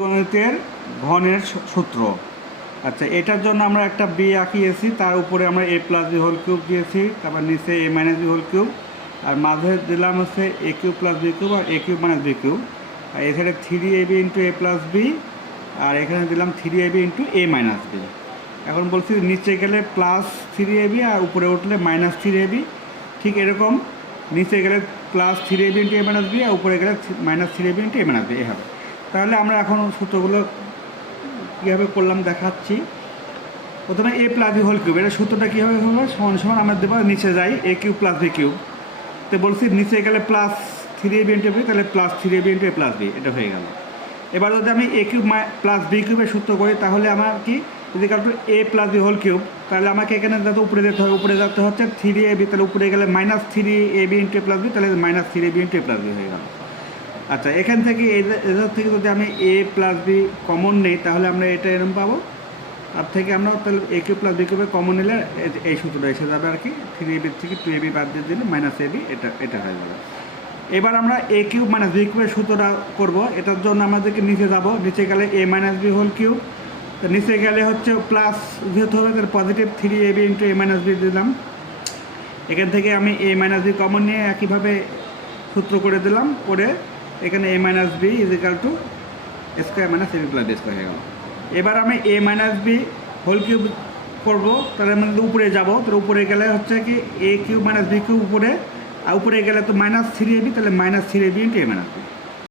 গণিতের ঘনের সূত্র। আচ্ছা এটার জন্য আমরা একটা বি আঁকিয়েছি, তার উপরে আমরা A plus B whole cube দিয়েছি, তারপর নিচে A minus B whole cube আর মাঝে দিলাম হচ্ছে A cube plus B cube R A cube minus B cube আর এখানে three A B into A plus B আর এখানে দিলাম three A B into A minus B এখন বলছি নিচে গেলে প্লাস থ্রি এ বি আর উপরে উঠলে মাইনাস থ্রি এ বি ঠিক এরকম, নিচে গেলে plus three A B into A minus B আর উপরে গেলে minus three A B into A minus B এই হবে তাহলে আমরা এখন সূত্রগুলো কীভাবে করলাম দেখাচ্ছি। প্রথমে A plus B whole cube এটা সূত্রটা কীভাবে হবে? সমান সমান আমরা দেবো নিচে যাই A cube plus B cube তো বলছি নিচে গেলে plus three A B into B তাহলে plus three A B into A plus B এটা হয়ে গেল। এবার যদি আমি এ কিউব প্লাস বি কিউবের সূত্র করি, তাহলে আমার কি? যদি কারণ A plus B whole cube তাহলে আমাকে এখানে যাতে উপরে যেতে হবে উপরে যেতে হচ্ছে থ্রি এ বি তাহলে উপরে গেলে minus three A B into A plus B তাহলে minus three A B into A plus B হয়ে গেল। আচ্ছা এখান থেকে এদের থেকে যদি আমি এ প্লাস বি কমন নেই, তাহলে আমরা এটা এরকম পাবো। আর থেকে আমরা তাহলে এ কিউ প্লাস বি কিউবে কমন নিলে এই- সূত্রটা এসে যাবে আর কি। থ্রি এ বি থেকে টু এ বি বাদ দিয়ে দিলে মাইনাস এ বি এটা এটা হয়ে যাবে। এবার আমরা এ কিউব মাইনাস বি কিউবের সূত্রটা করব। এটার জন্য আমাদেরকে নিচে যাব। নিচে গেলে A minus B whole cube তো নিচে গেলে হচ্ছে প্লাস যেহেতু হবে, তাহলে positive three A B into A minus B দিলাম। এখান থেকে আমি এ মাইনাস বি কমন নিয়ে একইভাবে সূত্র করে দিলাম। করে এখানে A minus B is equal to square minus A plus B square হয়ে গেল। এবার আমি A minus B whole cube করব, তাহলে আমি উপরে যাব। তাহলে উপরে গেলে হচ্ছে কি A cube minus B cube উপরে, আর উপরে গেলে তো মাইনাস থ্রি এ বি তাহলে minus three A B into A minus B